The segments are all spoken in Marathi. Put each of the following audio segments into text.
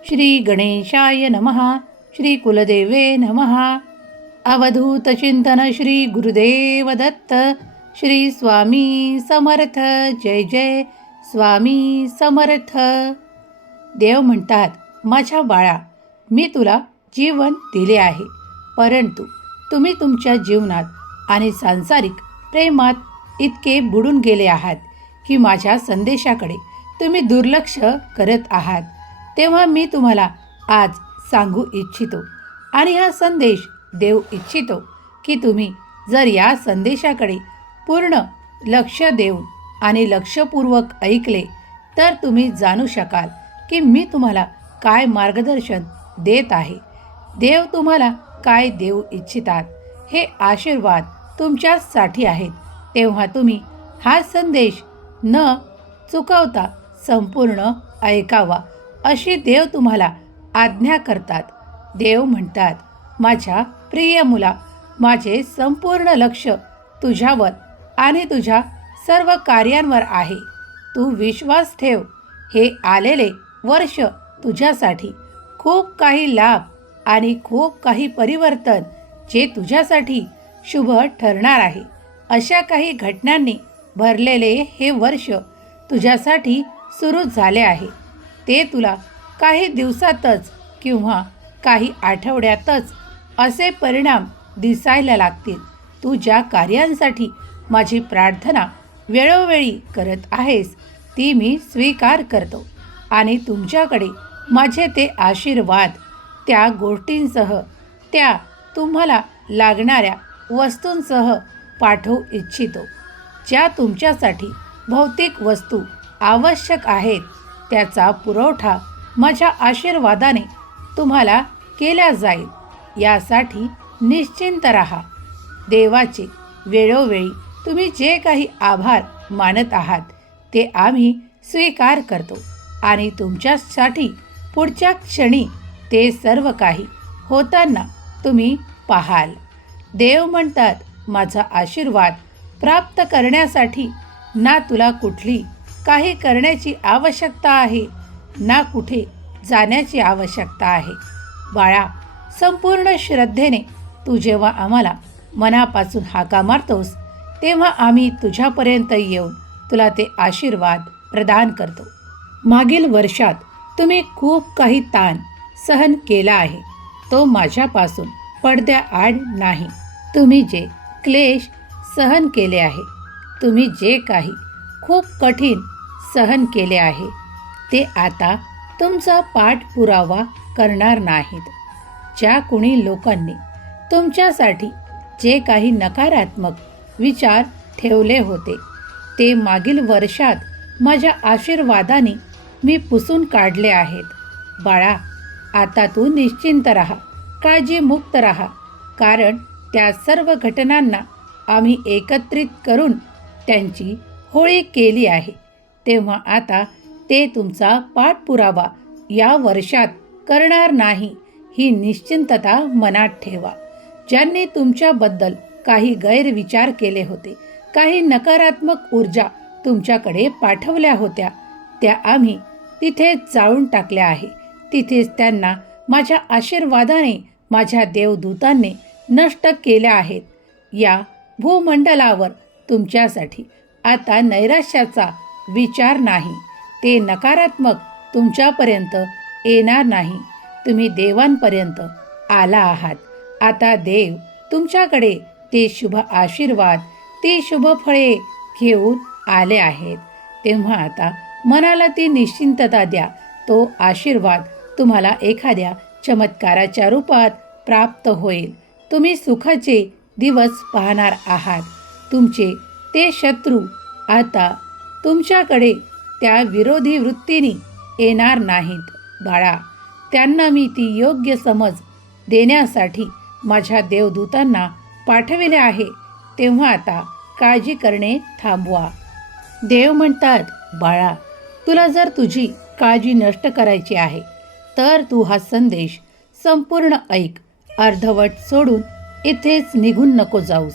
श्री गणेशाय नमः. श्री कुलदेवे नमः. अवधूत चिंतन श्री गुरुदेव दत्त. श्री स्वामी समर्थ. जय जय स्वामी समर्थ. देव म्हणतात, माझ्या बाळा, मी तुला जीवन दिले आहे, परंतु तुम्ही तुमच्या जीवनात आणि सांसारिक प्रेमात इतके बुडून गेले आहात की माझ्या संदेशाकडे तुम्ही दुर्लक्ष करत आहात. तेव्हा मी तुम्हाला आज सांगू इच्छितो आणि हा संदेश देऊ इच्छितो की तुम्ही जर या संदेशाकडे पूर्ण लक्ष देऊन आणि लक्षपूर्वक ऐकले तर तुम्ही जाणू शकाल की मी तुम्हाला काय मार्गदर्शन देत आहे. देव तुम्हाला काय देऊ इच्छितात हे आशीर्वाद तुमच्यासाठी आहेत. तेव्हा तुम्ही हा संदेश न चुकवता संपूर्ण ऐकावा अशी देव तुम्हाला आज्ञा करतात. देव म्हणतात, माझ्या प्रिय मुला, माझे संपूर्ण लक्ष तुझ्यावर आणि तुझ्या सर्व कार्यांवर आहे. तू विश्वास ठेव. हे आलेले वर्ष तुझ्यासाठी खूप काही लाभ आणि खूप काही परिवर्तन जे तुझ्यासाठी शुभ ठरणार आहे अशा काही घटनांनी भरलेले हे वर्ष तुझ्यासाठी सुरू झाले आहे. ते तुला काही दिवसातच किंवा काही आठवड्यातच असे परिणाम दिसायला लागतील. तू ज्या कार्यांसाठी माझी प्रार्थना वेळोवेळी करत आहेस ती मी स्वीकार करतो आणि तुमच्याकडे माझे ते आशीर्वाद त्या गोष्टींसह, त्या तुम्हाला लागणाऱ्या वस्तूंसह पाठवू इच्छितो. ज्या तुमच्यासाठी भौतिक वस्तू आवश्यक आहेत त्याचा पुरवठा माझ्या आशीर्वादाने तुम्हाला केला जाईल. यासाठी निश्चिंत राहा. देवाचे वेळोवेळी तुम्ही जे काही आभार मानत आहात ते आम्ही स्वीकार करतो आणि तुमच्यासाठी पुढच्या क्षणी ते सर्व काही होताना तुम्ही पाहाल. देव म्हणतात, माझा आशीर्वाद प्राप्त करण्यासाठी ना तुला कुठली काही करण्याची आवश्यकता आहे ना कुठे जाण्याची आवश्यकता आहे. बाळा, संपूर्ण श्रद्धेने तू जेव्हा आम्हाला मनापासून हाका मारतोस तेव्हा आम्ही तुझ्यापर्यंत येऊन तुला ते आशीर्वाद प्रदान करतो. मागील वर्षात तुम्ही खूप काही ताण सहन केला आहे, तो माझ्यापासून पडद्याआड नाही. तुम्ही जे क्लेश सहन केले आहे, तुम्ही जे काही खूप कठीण सहन केले आहे ते आता तुमचा पाठपुरावा करणार नाहीत. ज्या कोणी लोकांनी तुमच्यासाठी जे काही नकारात्मक विचार ठेवले होते ते मागील वर्षात माझ्या आशीर्वादाने मी पुसून काढले आहेत. बाळा, आता तू निश्चिंत राहा, काळजीमुक्त राहा, कारण त्या सर्व घटनांना आम्ही एकत्रित करून त्यांची होळी केली आहे. तेव्हा आता ते तुमचा पाठपुरावा या वर्षात करणार नाही ही निश्चिंतता मनात ठेवा. ज्यांनी तुमच्याबद्दल काही गैरविचार केले होते, काही नकारात्मक ऊर्जा तुमच्याकडे पाठवल्या होत्या, त्या आम्ही तिथेच जाळून टाकल्या आहे. तिथेच त्यांना माझ्या आशीर्वादाने माझ्या देवदूतांनी नष्ट केल्या आहेत. या भूमंडलावर तुमच्यासाठी आता नैराश्याचा विचार नाही. ते नकारात्मक तुमच्यापर्यंत येणार नाही. तुम्ही देवांपर्यंत आला आहात. आता देव तुमच्याकडे ते शुभ आशीर्वाद, ती शुभ फळे घेऊन आले आहेत. तेव्हा आता मनाला ती निश्चिंतता द्या. तो आशीर्वाद तुम्हाला एखाद्या चमत्काराच्या रूपात प्राप्त होईल. तुम्ही सुखाचे दिवस पाहणार आहात. तुमचे ते शत्रू आता तुमच्याकडे त्या विरोधी वृत्तीने येणार नाहीत. बाळा, त्यांना मी ती योग्य समज देण्यासाठी माझ्या देवदूतांना पाठविले आहे. तेव्हा आता काळजी करणे थांबवा. देव म्हणतात, बाळा, तुला जर तुझी काळजी नष्ट करायची आहे तर तू हा संदेश संपूर्ण ऐक. अर्धवट सोडून इथेच निघून नको जाऊस,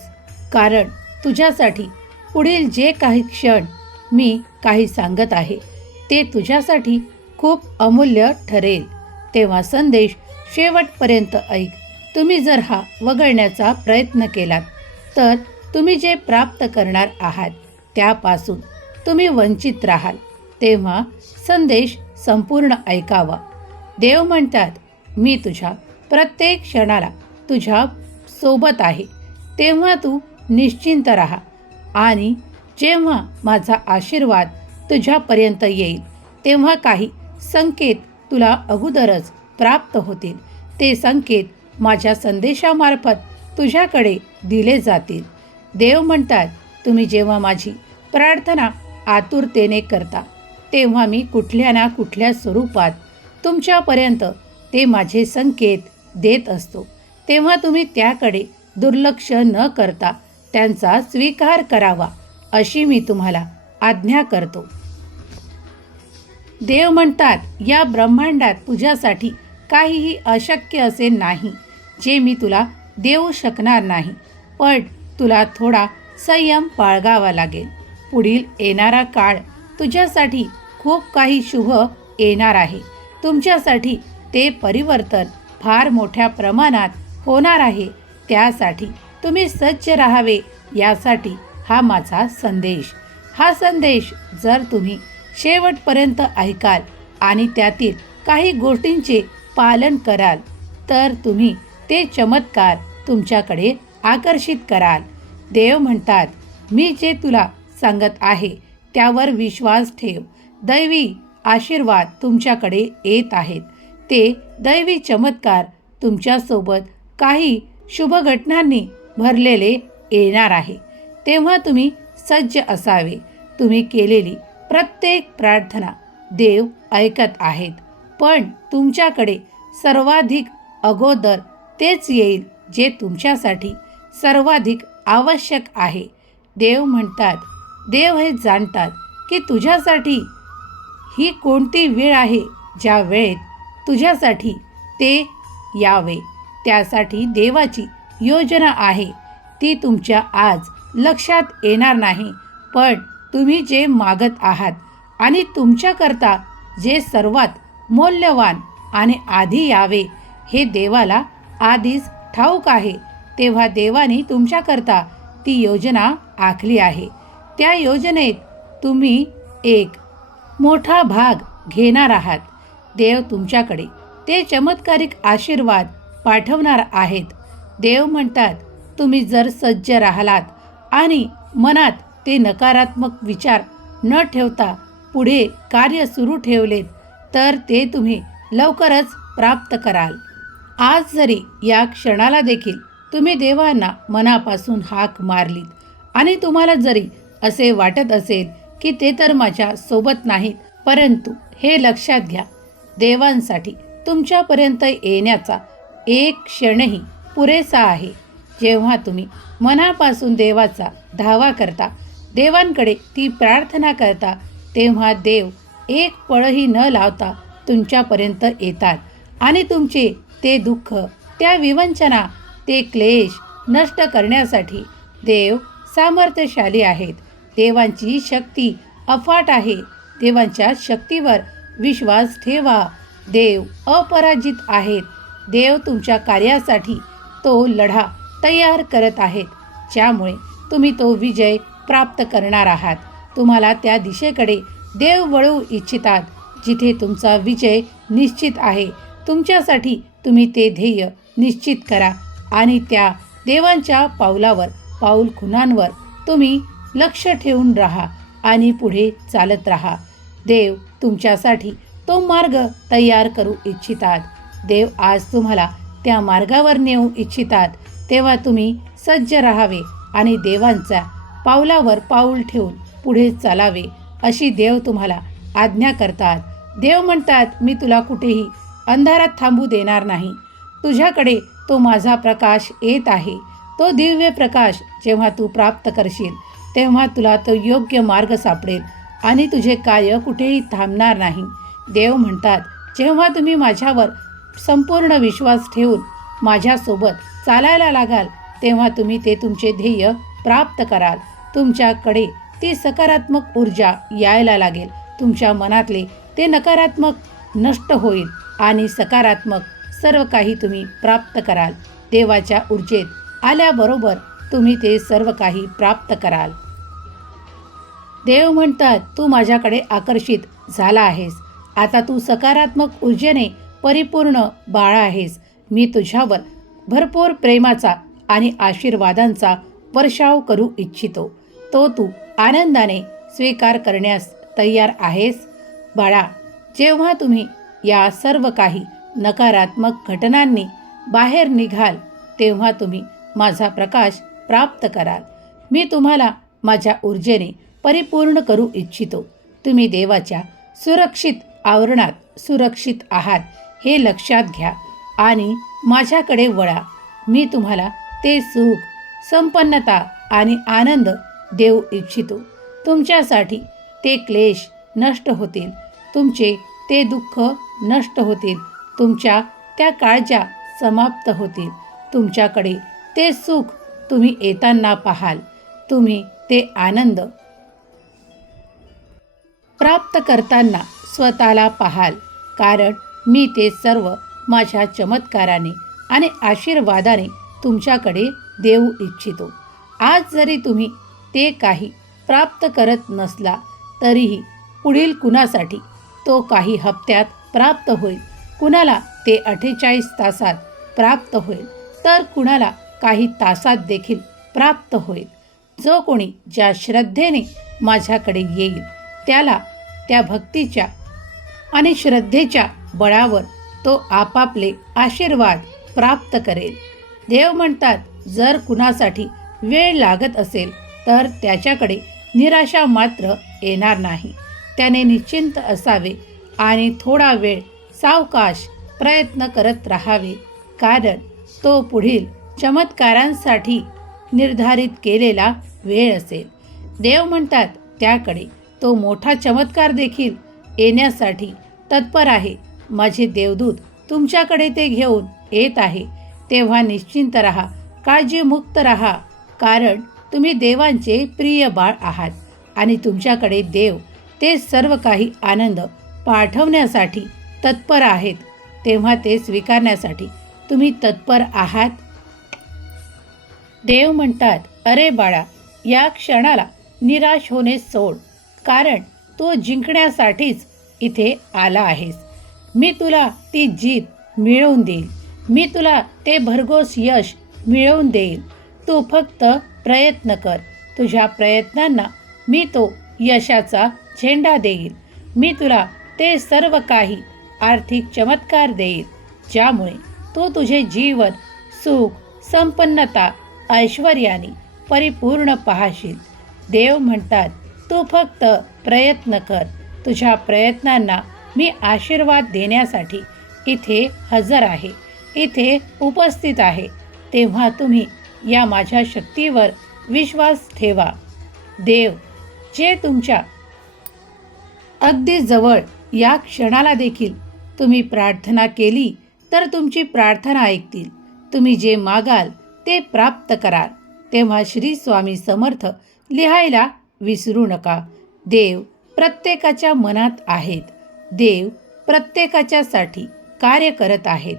कारण तुझ्यासाठी पुढील जे काही क्षण मी काही सांगत आहे ते तुझ्यासाठी खूप अमूल्य ठरेल. तेव्हा संदेश शेवटपर्यंत ऐक. तुम्ही जर हा वगळण्याचा प्रयत्न केलात तर तुम्ही जे प्राप्त करणार आहात त्यापासून तुम्ही वंचित राहाल. तेव्हा संदेश संपूर्ण ऐकावा. देव म्हणतात, मी तुझ्या प्रत्येक क्षणाला तुझ्या सोबत आहे. तेव्हा तू निश्चिंत राहा आणि जेव्हा माझा आशीर्वाद तुझ्यापर्यंत येईल तेव्हा काही संकेत तुला अगोदरच प्राप्त होतील. ते संकेत माझ्या संदेशामार्फत तुझ्याकडे दिले जातील. देव म्हणतात, तुम्ही जेव्हा माझी प्रार्थना आतुरतेने करता तेव्हा मी कुठल्या ना कुठल्या स्वरूपात तुमच्यापर्यंत ते माझे संकेत देत असतो. तेव्हा तुम्ही त्याकडे दुर्लक्ष न करता त्यांचा स्वीकार करावा अशी मी तुम्हाला आज्ञा करतो. देव म्हणतात, या ब्रह्मांडात तुझ्यासाठी काहीही अशक्य असे नाही जे मी तुला देऊ शकणार नाही. पण तुला थोडा संयम बाळगावा लागेल. पुढील येणारा काळ तुझ्यासाठी खूप काही शुभ येणार आहे. तुमच्यासाठी ते परिवर्तन फार मोठ्या प्रमाणात होणार आहे. त्यासाठी तुम्ही सज्ज राहावे. यासाठी हा माझा संदेश. हा संदेश जर तुम्ही शेवटपर्यंत ऐकाल आणि त्यातील काही गोष्टींचे पालन कराल तर तुम्ही ते चमत्कार तुमच्याकडे आकर्षित कराल. देव म्हणतात, मी जे तुला सांगत आहे त्यावर विश्वास ठेव. दैवी आशीर्वाद तुमच्याकडे येत आहेत. ते दैवी चमत्कार तुमच्यासोबत काही शुभ घटनांनी भरलेले येणार आहे. तेव्हा तुम्ही सज्ज असावे. तुम्ही केलेली प्रत्येक प्रार्थना देव ऐकत आहेत. पण तुमच्याकडे सर्वाधिक अगोदर तेच येईल जे तुमच्यासाठी सर्वाधिक आवश्यक आहे. देव म्हणतात, देव हे जाणतात की तुझ्यासाठी ही कोणती वेळ आहे ज्या वेळेत तुझ्यासाठी ते यावे. त्यासाठी देवाची योजना आहे. ती तुमच्या आज लक्षात येणार नाही. पण तुम्ही जे मागत आहात आणि तुमच्याकरता जे सर्वात मौल्यवान आणि आधी यावे हे देवाला आधीच ठाऊक आहे. तेव्हा देवाने तुमच्याकरता ती योजना आखली आहे. त्या योजनेत तुम्ही एक मोठा भाग घेणार आहात. देव तुमच्याकडे ते चमत्कारिक आशीर्वाद पाठवणार आहेत. देव म्हणतात, तुम्ही जर सज्ज राहिलात आणि मनात ते नकारात्मक विचार न ठेवता पुढे कार्य सुरू ठेवलेत तर ते तुम्ही लवकरच प्राप्त कराल. आज जरी या क्षणाला देखील तुम्ही देवांना मनापासून हाक मारलीत आणि तुम्हाला जरी असे वाटत असेल की ते तर माझ्या सोबत नाहीत, परंतु हे लक्षात घ्या, देवांसाठी तुमच्यापर्यंत येण्याचा एक क्षणही पुरेसा आहे. जेव्हा तुम्ही मनापासून देवाचा धावा करता, देवांकडे ती प्रार्थना करता, तेव्हा देव एक पळही न लावता तुमच्यापर्यंत येतात आणि तुमचे ते दुःख, त्या विवंचना, ते क्लेश नष्ट करण्यासाठी देव सामर्थ्यशाली आहेत. देवांची शक्ती अफाट आहे. देवांच्या शक्तीवर विश्वास ठेवा. देव अपराजित आहेत. देव तुमच्या कार्यासाठी तो लढा तयार करत आहेत, ज्यामुळे तुम्ही तो विजय प्राप्त करणार आहात. तुम्हाला त्या दिशेकडे देव वळवू इच्छितात जिथे तुमचा विजय निश्चित आहे. तुमच्यासाठी तुम्ही ते ध्येय निश्चित करा आणि त्या देवांच्या पाऊल खुणांवर तुम्ही लक्ष ठेवून राहा आणि पुढे चालत राहा. देव तुमच्यासाठी तो मार्ग तयार करू इच्छितात. देव आज तुम्हाला त्या मार्गावर नेऊ इच्छितात. तेव्हा तुम्ही सज्ज राहावे आणि देवांच्या पावलावर पाऊल ठेवून पुढे चालावे अशी देव तुम्हाला आज्ञा करतात. देव म्हणतात, मी तुला कुठेही अंधारात थांबू देणार नाही. तुझ्याकडे तो माझा प्रकाश येत आहे. तो दिव्य प्रकाश जेव्हा तू प्राप्त करशील तेव्हा तुला तो योग्य मार्ग सापडेल आणि तुझे कार्य कुठेही थांबणार नाही. देव म्हणतात, जेव्हा तुम्ही माझ्यावर संपूर्ण विश्वास ठेवून माझ्यासोबत चालायला लागाल तेव्हा तुम्ही ते तुमचे ध्येय प्राप्त कराल. तुमच्याकडे ती सकारात्मक ऊर्जा यायला लागेल. तुमच्या मनातले ते नकारात्मक नष्ट होईल आणि सकारात्मक सर्व काही तुम्ही प्राप्त कराल. देवाच्या ऊर्जेत आल्याबरोबर तुम्ही ते सर्व काही प्राप्त कराल. देव म्हणतात, तू माझ्याकडे आकर्षित झाला आहेस. आता तू सकारात्मक ऊर्जेने परिपूर्ण बाळ आहेस. मी तुझ्यावर भरपूर प्रेमाचा आणि आशीर्वादांचा वर्षाव करू इच्छितो. तो तू आनंदाने स्वीकार करण्यास तयार आहेस. बाळा, जेव्हा तुम्ही या सर्व काही नकारात्मक घटनांनी बाहेर निघाल तेव्हा तुम्ही माझा प्रकाश प्राप्त कराल. मी तुम्हाला माझ्या ऊर्जेने परिपूर्ण करू इच्छितो. तुम्ही देवाच्या सुरक्षित आवरणात सुरक्षित आहात हे लक्षात घ्या आणि माझ्याकडे वळा. मी तुम्हाला ते सुख, संपन्नता आणि आनंद देऊ इच्छितो. तुमच्यासाठी ते क्लेश नष्ट होतील. तुमचे ते दुःख नष्ट होतील. तुमच्या त्या काळजा समाप्त होतील. तुमच्याकडे ते सुख तुम्ही येताना पाहाल. तुम्ही ते आनंद प्राप्त करताना स्वतःला पाहाल. कारण मी ते सर्व माझ्या चमत्काराने आणि आशीर्वादाने तुमच्याकडे देऊ इच्छितो. आज जरी तुम्ही ते काही प्राप्त करत नसला तरीही पुढील कुणासाठी तो काही हप्त्यात प्राप्त होईल. कुणाला ते 48 तासात प्राप्त होईल तर कुणाला काही तासात देखील प्राप्त होईल. जो कोणी ज्या श्रद्धेने माझ्याकडे येईल त्याला त्या भक्तीच्या आणि श्रद्धेच्या बळावर तो आपापले आशीर्वाद प्राप्त करेल. देव म्हणतात, जर कुणासाठी वेळ लागत असेल तर त्याच्याकडे निराशा मात्र येणार नाही. त्याने निश्चिंत असावे आणि थोडा वेळ सावकाश प्रयत्न करत राहावे. कारण तो पुढील चमत्कारांसाठी निर्धारित केलेला वेळ असेल. देव म्हणतात, त्याकडे तो मोठा चमत्कार देखील येण्यासाठी तत्पर आहे. माझे देवदूत तुमच्याकडे ते घेऊन येत आहे. तेव्हा निश्चिंत राहा, काळजीमुक्त राहा. कारण तुम्ही देवांचे प्रिय बाळ आहात आणि तुमच्याकडे देव ते सर्व काही आनंद पाठवण्यासाठी तत्पर आहेत. तेव्हा ते स्वीकारण्यासाठी तुम्ही तत्पर आहात. देव म्हणतात, अरे बाळा, या क्षणाला निराश होणे सोड. कारण तू जिंकण्यासाठीच इथे आला आहेस. मी तुला ती जीत मिळवून देईल. मी तुला ते भरघोस यश मिळवून देईल. तू फक्त प्रयत्न कर. तुझ्या प्रयत्नांना मी तो यशाचा झेंडा देईल. मी तुला ते सर्व काही आर्थिक चमत्कार देईल ज्यामुळे तू तुझे जीवन सुख, संपन्नता, ऐश्वर्याने परिपूर्ण पाहशील. देव म्हणतात, तू फक्त प्रयत्न कर. तुझ्या प्रयत्नांना मी आशीर्वाद देण्यासाठी इथे हजर आहे, इथे उपस्थित आहे. तेव्हा तुम्ही या माझ्या शक्तीवर विश्वास ठेवा. देव जे तुमच्या अगदी जवळ या क्षणाला देखील तुम्ही प्रार्थना केली तर तुमची प्रार्थना ऐकतील. तुम्ही जे मागाल ते प्राप्त कराल. तेव्हा श्री स्वामी समर्थ लिहायला विसरू नका. देव प्रत्येकाच्या मनात आहेत. देव प्रत्येकाच्यासाठी कार्य करत आहेत.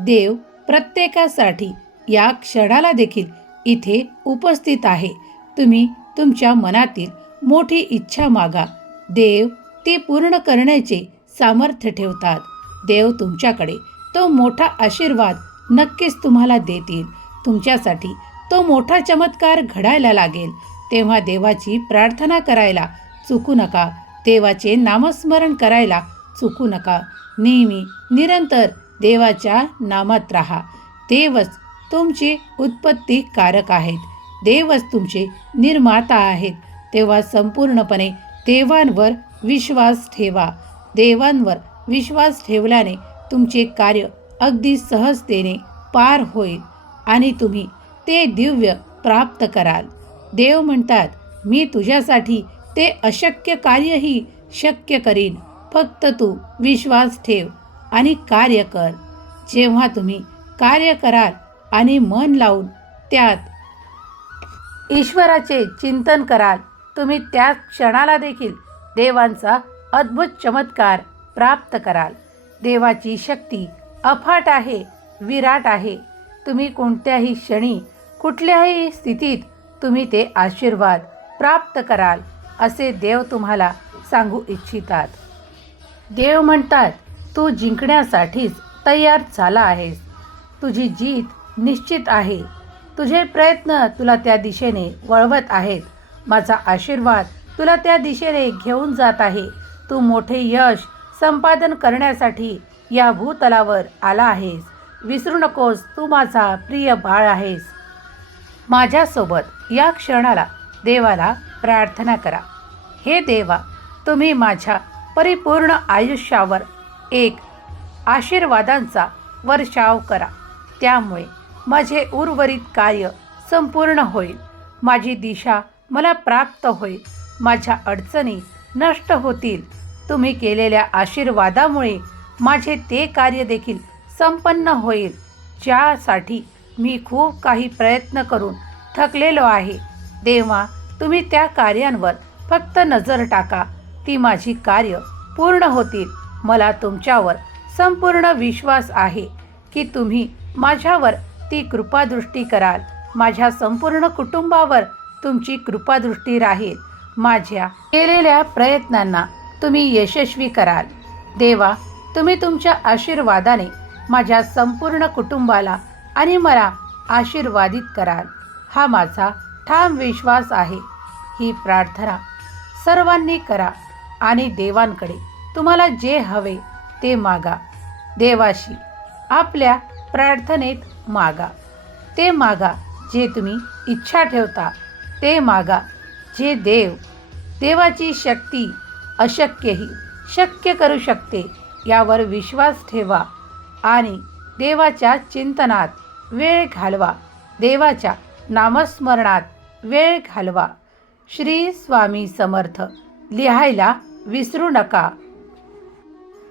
देव प्रत्येकासाठी या क्षणाला देखील इथे उपस्थित आहे. तुम्ही तुमच्या मनातील मोठी इच्छा मागा. देव ती पूर्ण करण्याचे सामर्थ्य ठेवतात. देव तुमच्याकडे तो मोठा आशीर्वाद नक्कीच तुम्हाला देतील. तुमच्यासाठी तो मोठा चमत्कार घडायला लागेल. तेव्हा देवाची प्रार्थना करायला चुकू नका. देवाचे नामस्मरण करायला चुकू नका. नेहमी निरंतर देवाच्या नामात राहा. देवच तुमची उत्पत्ती कारक आहेत. देवच तुमचे निर्माता आहेत. तेव्हा संपूर्णपणे देवांवर विश्वास ठेवा. देवांवर विश्वास ठेवल्याने तुमचे कार्य अगदी सहजतेने पार होईल आणि तुम्ही ते दिव्य प्राप्त कराल. देव म्हणतात, मी तुझ्यासाठी ते अशक्य कार्यही शक्य करीन. फक्त तू विश्वास ठेव आणि कार्य कर. जेव्हा तुम्ही कार्य कराल आणि मन लावून त्यात ईश्वराचे चिंतन कराल, तुम्ही त्याच क्षणाला देखील देवांचा अद्भुत चमत्कार प्राप्त कराल. देवाची शक्ती अफाट आहे, विराट आहे. तुम्ही कोणत्याही क्षणी कुठल्याही स्थितीत तुम्ही ते आशीर्वाद प्राप्त कराल असे देव तुम्हाला सांगू इच्छितात. देव म्हणतात, तू जिंकण्यासाठीच तयार झाला आहेस. तुझी जीत निश्चित आहे. तुझे प्रयत्न तुला त्या दिशेने वळवत आहेत. माझा आशीर्वाद तुला त्या दिशेने घेऊन जात आहे. तू मोठे यश संपादन करण्यासाठी या भूतलावर आला आहेस. विसरू नकोस, तू माझा प्रिय बाळ आहेस. माझ्यासोबत या क्षणाला देवाला प्रार्थना करा. हे देवा, तुम्ही माझ्या परिपूर्ण आयुष्यावर एक आशीर्वादांचा वर्षाव करा. त्यामुळे माझे उर्वरित कार्य संपूर्ण होईल. माझी दिशा मला प्राप्त होईल. माझ्या अडचणी नष्ट होतील. तुम्ही केलेल्या आशीर्वादामुळे माझे ते कार्य देखील संपन्न होईल, ज्यासाठी मी खूप काही प्रयत्न करून थकलेलो आहे. देवा, तुम्ही त्या कार्यांवर फक्त नजर टाका. ती माझी कार्य पूर्ण होतील. मला तुमच्यावर संपूर्ण विश्वास आहे की तुम्ही माझ्यावर ती कृपादृष्टी कराल. माझ्या संपूर्ण कुटुंबावर तुमची कृपादृष्टी राहील. माझ्या केलेल्या प्रयत्नांना तुम्ही यशस्वी कराल. देवा, तुम्ही तुमच्या आशीर्वादाने माझ्या संपूर्ण कुटुंबाला आणि मला आशीर्वादित कराल. हा माझा ठाम विश्वास आहे. ही प्रार्थना सर्वांनी करा आणि देवांकडे तुम्हाला जे हवे ते मागा. देवाशी आपल्या प्रार्थनेत मागा. ते मागा जे तुम्ही इच्छा ठेवता. ते मागा जे देवाची शक्ती अशक्यही शक्य करू शकते. यावर विश्वास ठेवा आणि देवाच्या चिंतनात वेळ घालवा. देवाच्या नामस्मरणात वेळ घालवा. श्री स्वामी समर्थ लिहायला विसरू नका.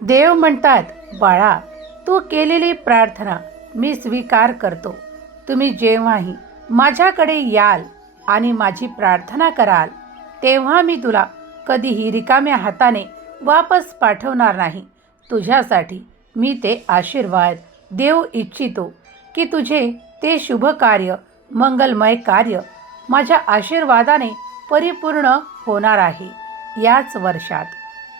देव म्हणतात, बाळा, तू केलेली प्रार्थना मी स्वीकार करतो. तुम्ही जेव्हाही माझ्याकडे याल आणि माझी प्रार्थना कराल, तेव्हा मी तुला कधीही रिकाम्या हाताने वापस पाठवणार नाही. तुझ्यासाठी मी ते आशीर्वाद देऊ इच्छितो की तुझे ते शुभ कार्य, मंगलमय कार्य माझ्या आशीर्वादाने परिपूर्ण होणार आहे याच वर्षात.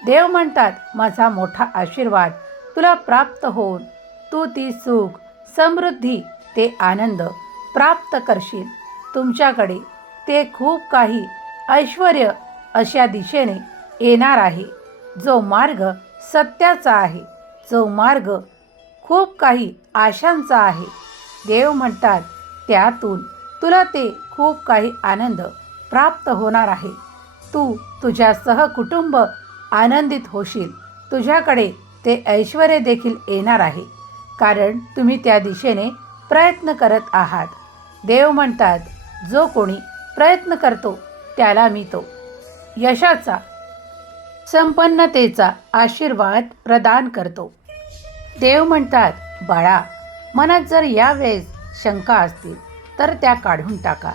देव म्हणतात, माझा मोठा आशीर्वाद तुला प्राप्त होऊन तू ती सुख, समृद्धी, ते आनंद प्राप्त करशील. तुमच्याकडे ते खूप काही ऐश्वर्य अशा दिशेने येणार आहे, जो मार्ग सत्याचा आहे, जो मार्ग खूप काही आशांचा आहे. देव म्हणतात, त्यातून तुला ते खूप काही आनंद प्राप्त होणार आहे. तू तुझ्या सहकुटुंब आनंदित होशील. तुझ्याकडे ते ऐश्वर्य देखील येणार आहे, कारण तुम्ही त्या दिशेने प्रयत्न करत आहात. देव म्हणतात, जो कोणी प्रयत्न करतो त्याला मी तो यशाचा, संपन्नतेचा आशीर्वाद प्रदान करतो. देव म्हणतात, बाळा, मनात जर यावेळेस शंका असतील तर त्या काढून टाका.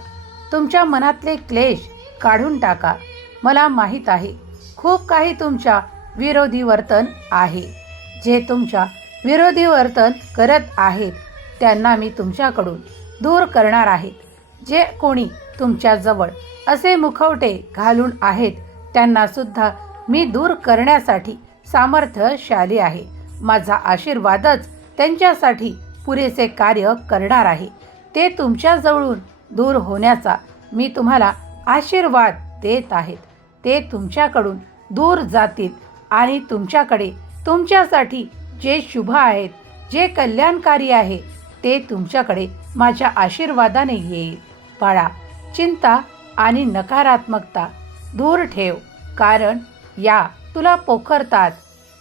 तुमच्या मनातले क्लेश काढून टाका. मला माहीत आहे, खूप काही तुमच्या विरोधी वर्तन आहे. जे तुमच्या विरोधी वर्तन करत आहेत त्यांना मी तुमच्याकडून दूर करणार आहे. जे कोणी तुमच्याजवळ असे मुखवटे घालून आहेत त्यांनासुद्धा मी दूर करण्यासाठी सामर्थ्यशाली आहे. माझा आशीर्वादच त्यांच्यासाठी पुरेसे कार्य करणार आहे. ते तुमच्याजवळून दूर होण्याचा मी तुम्हाला आशीर्वाद देत आहेत. ते तुमच्याकडून दूर जातील आणि तुमच्याकडे तुमच्यासाठी जे शुभ आहेत, जे कल्याणकारी आहे, ते तुमच्याकडे माझ्या आशीर्वादाने येईल. बाळा, चिंता आणि नकारात्मकता दूर ठेव, कारण या तुला पोखरतात.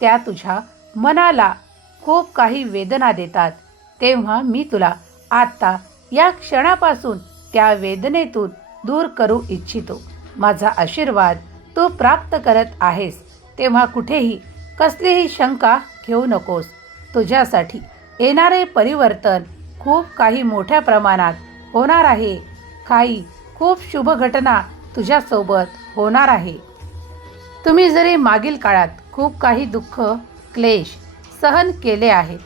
त्या तुझ्या मनाला खूप काही वेदना देतात. तेव्हा मी तुला आत्ता या क्षणापासून त्या वेदनेतून दूर करू इच्छितो. माझा आशीर्वाद तू प्राप्त करत आहेस, तेव्हा कुठेही कसलीही शंका घेऊ नकोस. तुझ्यासाठी येणारे परिवर्तन खूप काही मोठ्या प्रमाणात होणार आहे. काही खूप शुभ घटना तुझ्यासोबत होणार आहे. तुम्ही जरी मागील काळात खूप काही दुःख, क्लेश सहन केले आहेत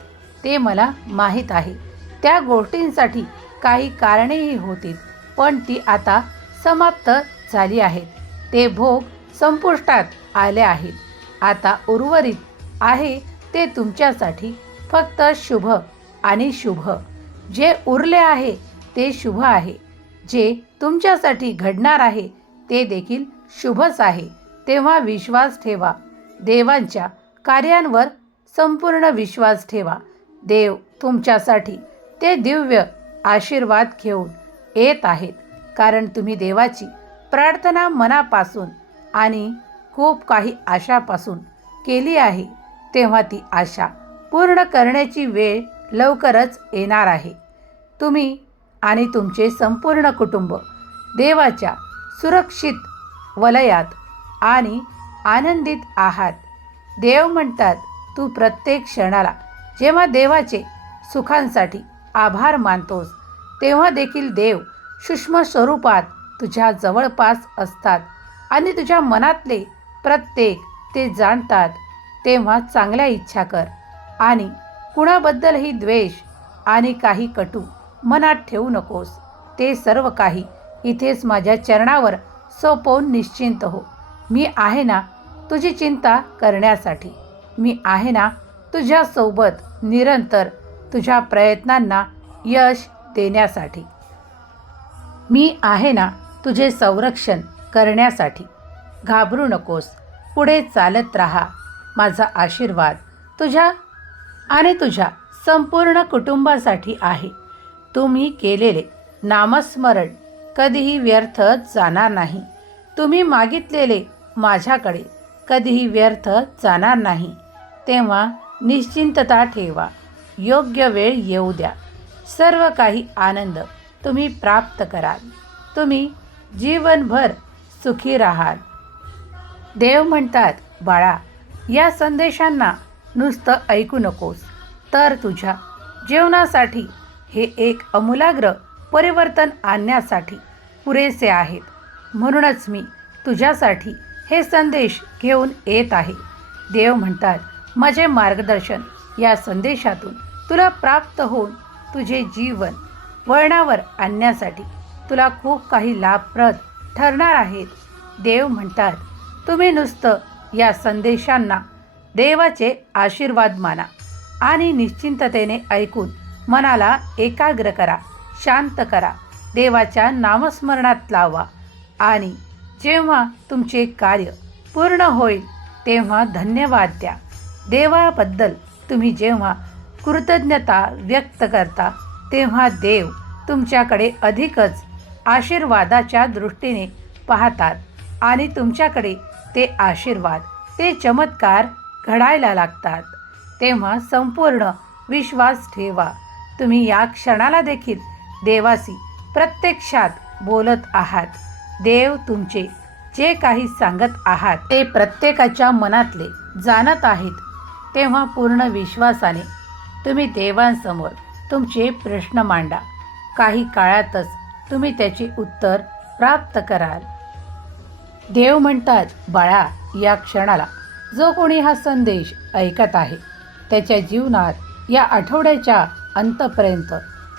ते मला माहीत आहे. त्या गोष्टींसाठी काही कारणेही होती, पण ती आता समाप्त झाली आहेत. ते भोग संपुष्टात आले आहेत. आता उर्वरित आहे ते तुमच्यासाठी फक्त शुभ आणि शुभ. जे उरले आहे ते शुभ आहे. जे तुमच्यासाठी घडणार आहे ते देखील शुभच आहे. तेव्हा विश्वास ठेवा. देवांच्या कार्यांवर संपूर्ण विश्वास ठेवा. देव तुमच्यासाठी ते दिव्य आशीर्वाद घेऊन येत आहेत. कारण तुम्ही देवाची प्रार्थना मनापासून आणि खूप काही आशापासून केली आहे. तेव्हा ती आशा पूर्ण करण्याची वेळ लवकरच येणार आहे. तुम्ही आणि तुमचे संपूर्ण कुटुंब देवाच्या सुरक्षित वलयात आणि आनंदित आहात. देव म्हणतात, तू प्रत्येक क्षणाला जेव्हा देवाचे सुखांसाठी आभार मानतोस तेव्हा देखील देव सूक्ष्म स्वरूपात तुझ्या जवळपास असतात आणि तुझ्या मनातले प्रत्येक ते जाणतात. तेव्हा चांगल्या इच्छा कर आणि कुणाबद्दलही द्वेष आणि काही कटू मनात ठेवू नकोस. ते सर्व काही इथेच माझ्या चरणावर सोपवून निश्चिंत हो. मी आहे ना तुझी चिंता करण्यासाठी. मी आहे ना तुझ्यासोबत निरंतर तुझ्या प्रयत्नांना यश देण्यासाठी. मी आहे ना तुझे संरक्षण करण्यासाठी. घाबरू नकोस. पुढे चालत राहा. माझा आशीर्वाद तुझ्या आणि तुझ्या संपूर्ण कुटुंबासाठी आहे. तुम्ही केलेले नामस्मरण कधीही व्यर्थ जाणार नाही. तुम्ही मागितलेले माझ्याकडे कधीही व्यर्थ जाणार नाही. तेव्हा निश्चिंतता ठेवा. योग्य वेळ येऊ द्या. सर्व काही आनंद तुम्ही प्राप्त कराल. तुम्ही जीवनभर सुखी राहाल. देव म्हणतात, बाळा, या संदेशांना नुसतं ऐकू नकोस, तर तुझ्या जीवनासाठी हे एक आमूलाग्र परिवर्तन आणण्यासाठी पुरेसे आहेत. म्हणूनच मी तुझ्यासाठी हे संदेश घेऊन येत आहे. देव म्हणतात, माझे मार्गदर्शन या संदेशातून तुला प्राप्त होऊन तुझे जीवन वळणावर आणण्यासाठी तुला खूप काही लाभप्रद ठरणार आहेत. देव म्हणतात, तुम्ही नुसतं या संदेशांना देवाचे आशीर्वाद माना आणि निश्चिंततेने ऐकून मनाला एकाग्र करा, शांत करा, देवाच्या नामस्मरणात लावा आणि जेव्हा तुमचे कार्य पूर्ण होईल तेव्हा धन्यवाद द्या. देवाबद्दल तुम्ही जेव्हा कृतज्ञता व्यक्त करता तेव्हा देव तुमच्याकडे अधिकच आशीर्वादाच्या दृष्टीने पाहतात आणि तुमच्याकडे ते आशीर्वाद, ते चमत्कार घडायला लागतात. तेव्हा संपूर्ण विश्वास ठेवा. तुम्ही या क्षणाला देखील देवाशी प्रत्यक्षात बोलत आहात. देव तुमचे जे काही सांगत आहात ते प्रत्येकाच्या मनातले जाणत आहेत. तेव्हा पूर्ण विश्वासाने तुम्ही देवांसमोर तुमचे प्रश्न मांडा. काही काळातच तुम्ही त्याचे उत्तर प्राप्त कराल. देव म्हणतात, बाळा, या क्षणाला जो कोणी हा संदेश ऐकत आहे त्याच्या जीवनात या आठवड्याच्या अंतपर्यंत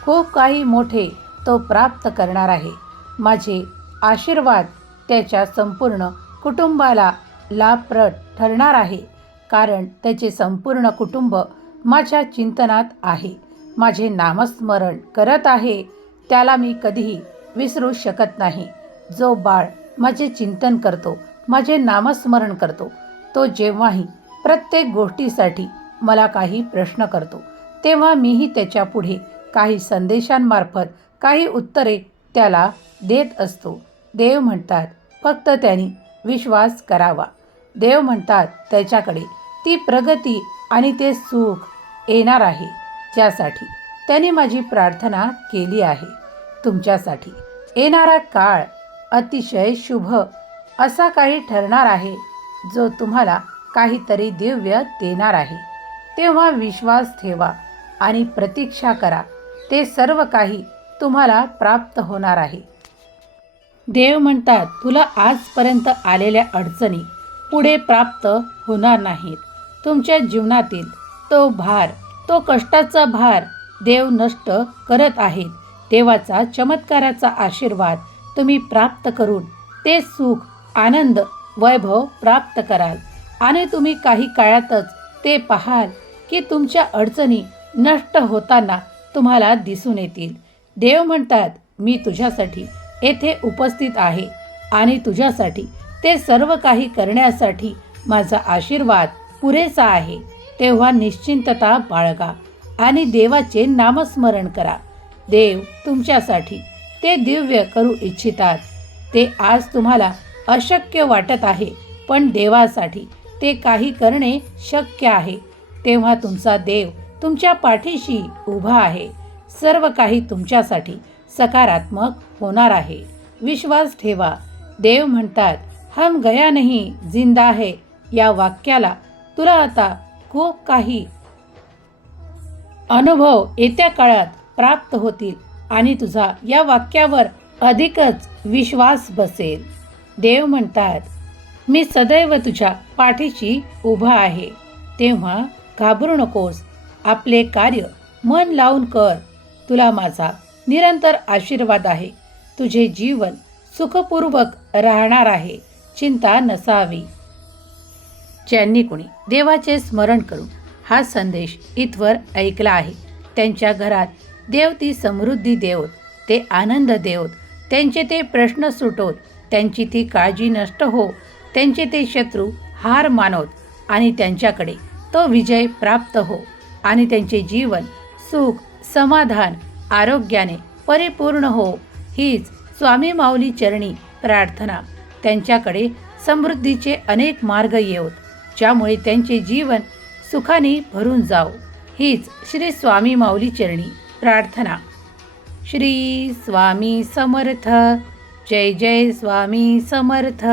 खूप काही मोठे तो प्राप्त करणार आहे. माझे आशीर्वाद त्याच्या संपूर्ण कुटुंबाला लाभप्रद ठरणार आहे. कारण त्याचे संपूर्ण कुटुंब माझ्या चिंतनात आहे, माझे नामस्मरण करत आहे. त्याला मी कधीही विसरू शकत नाही. जो बाळ माझे चिंतन करतो, माझे नामस्मरण करतो, तो जेव्हाही प्रत्येक गोष्टीसाठी मला काही प्रश्न करतो तेव्हा मीही त्याच्या पुढे काही संदेशांमार्फत काही उत्तरे त्याला देत असतो. देव म्हणतात, फक्त त्यांनी विश्वास करावा. देव म्हणतात, त्याच्याकडे ती प्रगती आणि ते सुख येणार आहे ज्यासाठी त्यांनी माझी प्रार्थना केली आहे. तुमच्यासाठी येणारा काळ अतिशय शुभ असा काही ठरणार आहे जो तुम्हाला काहीतरी दिव्य देणार आहे. तेव्हा विश्वास ठेवा आणि प्रतीक्षा करा. ते सर्व काही तुम्हाला प्राप्त होणार आहे. देव म्हणतात, तुला आजपर्यंत आलेल्या अडचणी पुढे प्राप्त होणार नाहीत. तुमच्या जीवनातील तो भार, तो कष्टाचा भार देव नष्ट करत आहेत. देवाचा चमत्काराचा आशीर्वाद तुम्ही प्राप्त करून ते सुख, आनंद, वैभव प्राप्त कराल आणि तुम्ही काही काळातच ते पाहाल की तुमच्या अडचणी नष्ट होताना तुम्हाला दिसून येतील. देव म्हणतात, मी तुझ्यासाठी येथे उपस्थित आहे आणि तुझ्यासाठी ते सर्व काही करण्यासाठी माझा आशीर्वाद पुरेसा आहे. तेव्हा निश्चिंतता बाळगा आणि देवाचे नामस्मरण करा. देव तुमच्यासाठी ते दिव्य करू इच्छितात. ते आज तुम्हाला अशक्य वाटत आहे, पण देवासाठी ते काही करणे शक्य आहे. तेव्हा तुमचा देव तुमच्या पाठीशी उभा आहे. सर्व काही तुमच्यासाठी सकारात्मक होणार आहे. विश्वास ठेवा. देव म्हणतात, हम गया नहीं जिंदा है या वाक्याला तुला आता खूप काही अनुभव येत्या काळात प्राप्त होतील आणि तुझा या वाक्यावर अधिकच विश्वास बसेल. देव म्हणतात, मी सदैव तुझ्या पाठीशी उभा आहे. तेव्हा घाबरू नकोस. आपले कार्य मन लावून कर. तुला माझा निरंतर आशीर्वाद आहे. तुझे जीवन सुखपूर्वक राहणार आहे. चिंता नसावी. ज्यांनी कोणी देवाचे स्मरण करून हा संदेश इथवर ऐकला आहे, त्यांच्या घरात देव ती समृद्धी देवत, ते आनंद देवत, त्यांचे ते प्रश्न सुटवत, त्यांची ती काळजी नष्ट हो, त्यांचे ते शत्रू हार मानवत आणि त्यांच्याकडे तो विजय प्राप्त हो आणि त्यांचे जीवन सुख, समाधान, आरोग्याने परिपूर्ण हो. हीच स्वामी माऊली चरणी प्रार्थना. त्यांच्याकडे समृद्धीचे अनेक मार्ग येवत, ज्यामुळे त्यांचे जीवन सुखाने भरून जाओ. हीच श्री स्वामी माऊली चरणी प्रार्थना. श्री स्वामी समर्थ. जय जय स्वामी समर्थ.